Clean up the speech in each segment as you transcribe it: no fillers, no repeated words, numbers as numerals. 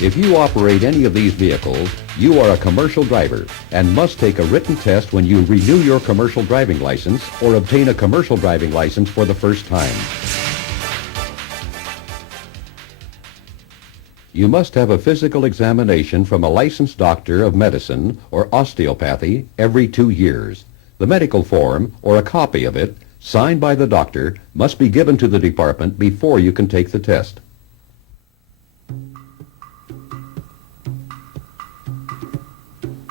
If you operate any of these vehicles, you are a commercial driver and must take a written test when you renew your commercial driving license or obtain a commercial driving license for the first time. You must have a physical examination from a licensed doctor of medicine or osteopathy every 2 years. The medical form, or a copy of it, signed by the doctor, must be given to the department before you can take the test.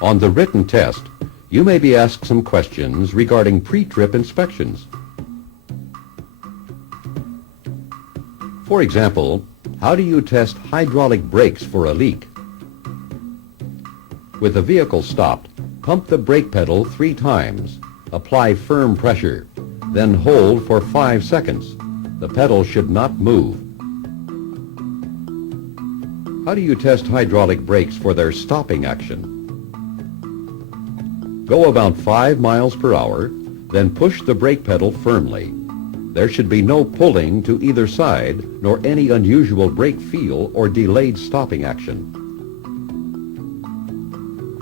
On the written test, you may be asked some questions regarding pre-trip inspections. For example, how do you test hydraulic brakes for a leak? With the vehicle stopped, pump the brake pedal 3 times. Apply firm pressure, then hold for 5 seconds. The pedal should not move. How do you test hydraulic brakes for their stopping action? Go about 5 miles per hour, then push the brake pedal firmly. There should be no pulling to either side, nor any unusual brake feel or delayed stopping action.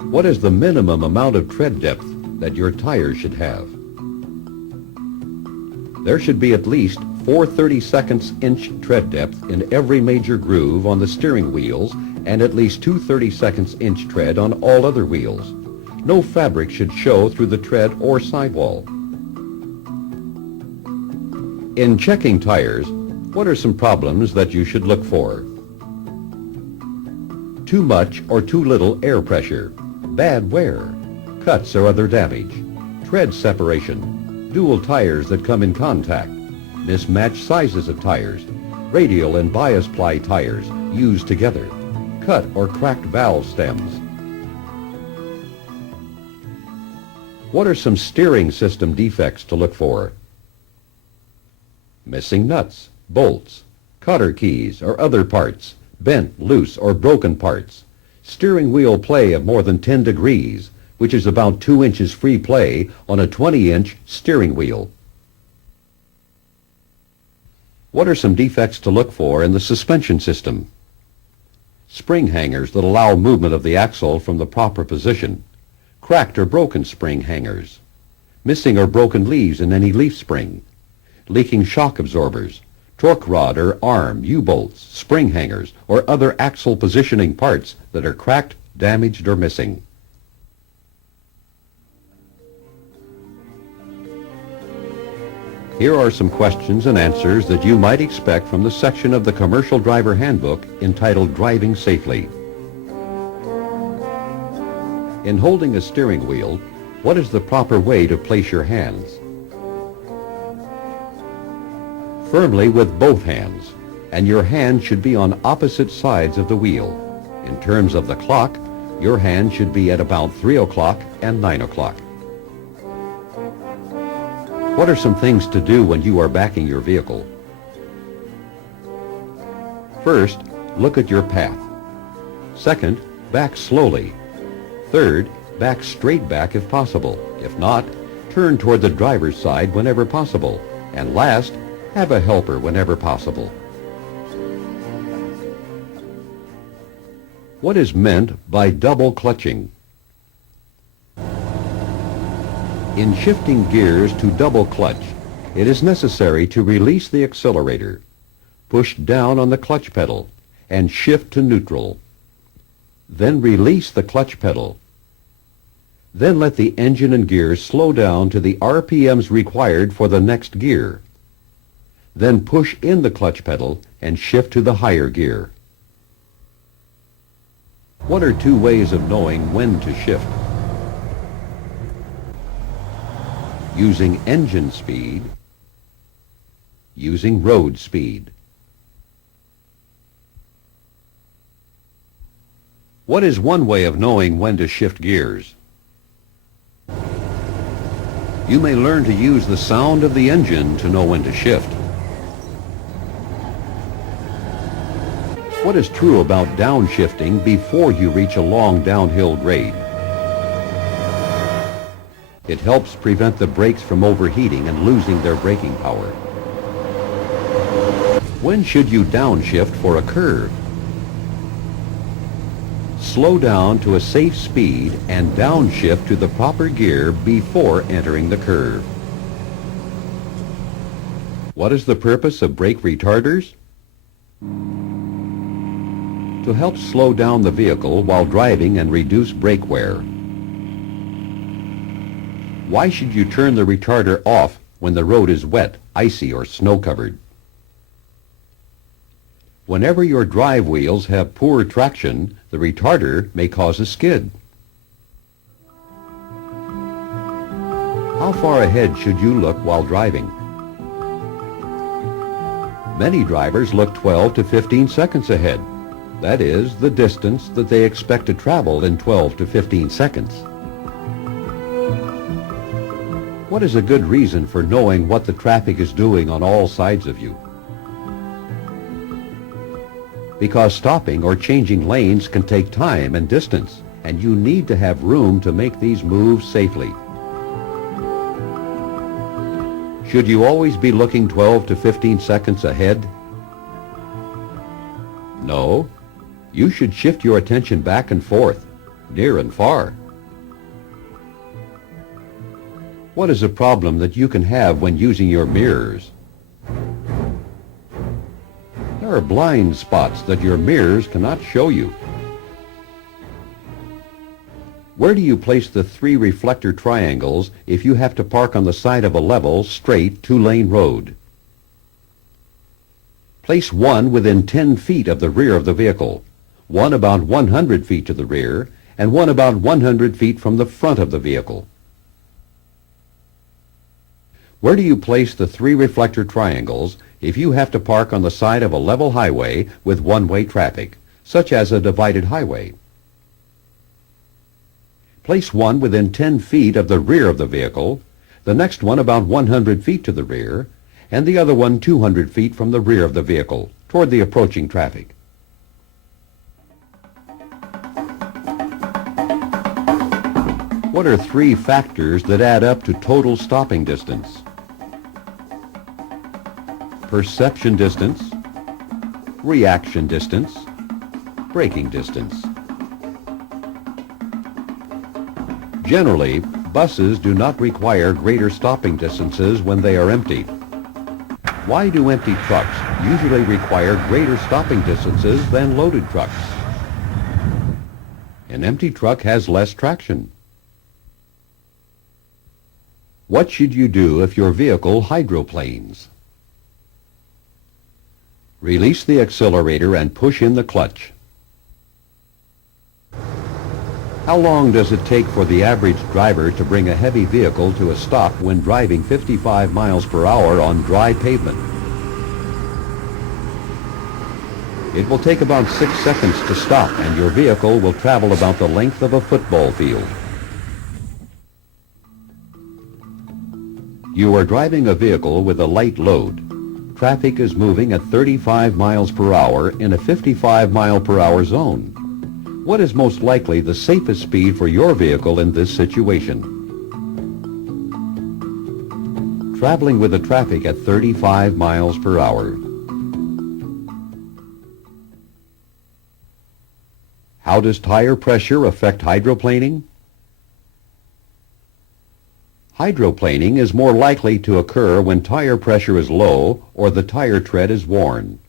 What is the minimum amount of tread depth that your tires should have? There should be at least 4 32 inch tread depth in every major groove on the steering wheels and at least 2 32 inch tread on all other wheels. No fabric should show through the tread or sidewall. In checking tires, what are some problems that you should look for? Too much or too little air pressure, bad wear, cuts or other damage, tread separation, dual tires that come in contact, mismatched sizes of tires, radial and bias ply tires used together, cut or cracked valve stems. What are some steering system defects to look for? Missing nuts, bolts, cotter keys or other parts, bent, loose, or broken parts, steering wheel play of more than 10 degrees, which is about 2 inches free play on a 20-inch steering wheel. What are some defects to look for in the suspension system? Spring hangers that allow movement of the axle from the proper position, cracked or broken spring hangers, missing or broken leaves in any leaf spring, leaking shock absorbers, torque rod or arm, U-bolts, spring hangers, or other axle positioning parts that are cracked, damaged, or missing. Here are some questions and answers that you might expect from the section of the Commercial Driver Handbook entitled Driving Safely. In holding a steering wheel, what is the proper way to place your hands? Firmly with both hands, and your hand should be on opposite sides of the wheel. In terms of the clock, your hand should be at about 3 o'clock and 9 o'clock. What are some things to do when you are backing your vehicle? First, look at your path. Second, back slowly. Third, back straight back if possible. If not, turn toward the driver's side whenever possible. And last, have a helper whenever possible. What is meant by double clutching? In shifting gears to double clutch, it is necessary to release the accelerator, push down on the clutch pedal, and shift to neutral. Then release the clutch pedal. Then let the engine and gears slow down to the RPMs required for the next gear. Then push in the clutch pedal and shift to the higher gear. What are 2 ways of knowing when to shift? Using engine speed, using road speed. What is one way of knowing when to shift gears? You may learn to use the sound of the engine to know when to shift. What is true about downshifting before you reach a long downhill grade? It helps prevent the brakes from overheating and losing their braking power. When should you downshift for a curve? slow down to a safe speed and downshift to the proper gear before entering the curve. What is the purpose of brake retarders? To help slow down the vehicle while driving and reduce brake wear. Why should you turn the retarder off when the road is wet, icy, or snow-covered? Whenever your drive wheels have poor traction, the retarder may cause a skid. How far ahead should you look while driving? Many drivers look 12 to 15 seconds ahead. That is, the distance that they expect to travel in 12 to 15 seconds. What is a good reason for knowing what the traffic is doing on all sides of you? Because stopping or changing lanes can take time and distance, and you need to have room to make these moves safely. Should you always be looking 12 to 15 seconds ahead? No. You should shift your attention back and forth, near and far. What is a problem that you can have when using your mirrors? There are blind spots that your mirrors cannot show you. Where do you place the 3 reflector triangles if you have to park on the side of a level, straight, 2-lane road? Place one within 10 feet of the rear of the vehicle, one about 100 feet to the rear, and one about 100 feet from the front of the vehicle. Where do you place the 3 reflector triangles if you have to park on the side of a level highway with one-way traffic, such as a divided highway? Place one within 10 feet of the rear of the vehicle, the next one about 100 feet to the rear, and the other one 200 feet from the rear of the vehicle, toward the approaching traffic. What are 3 factors that add up to total stopping distance? Perception distance, reaction distance, braking distance. Generally, buses do not require greater stopping distances when they are empty. Why do empty trucks usually require greater stopping distances than loaded trucks? An empty truck has less traction. What should you do if your vehicle hydroplanes? Release the accelerator and push in the clutch. How long does it take for the average driver to bring a heavy vehicle to a stop when driving 55 miles per hour on dry pavement? It will take about 6 seconds to stop, and your vehicle will travel about the length of a football field. You are driving a vehicle with a light load. Traffic is moving at 35 miles per hour in a 55 mile per hour zone. What is most likely the safest speed for your vehicle in this situation? Traveling with the traffic at 35 miles per hour. How does tire pressure affect hydroplaning? Hydroplaning is more likely to occur when tire pressure is low or the tire tread is worn.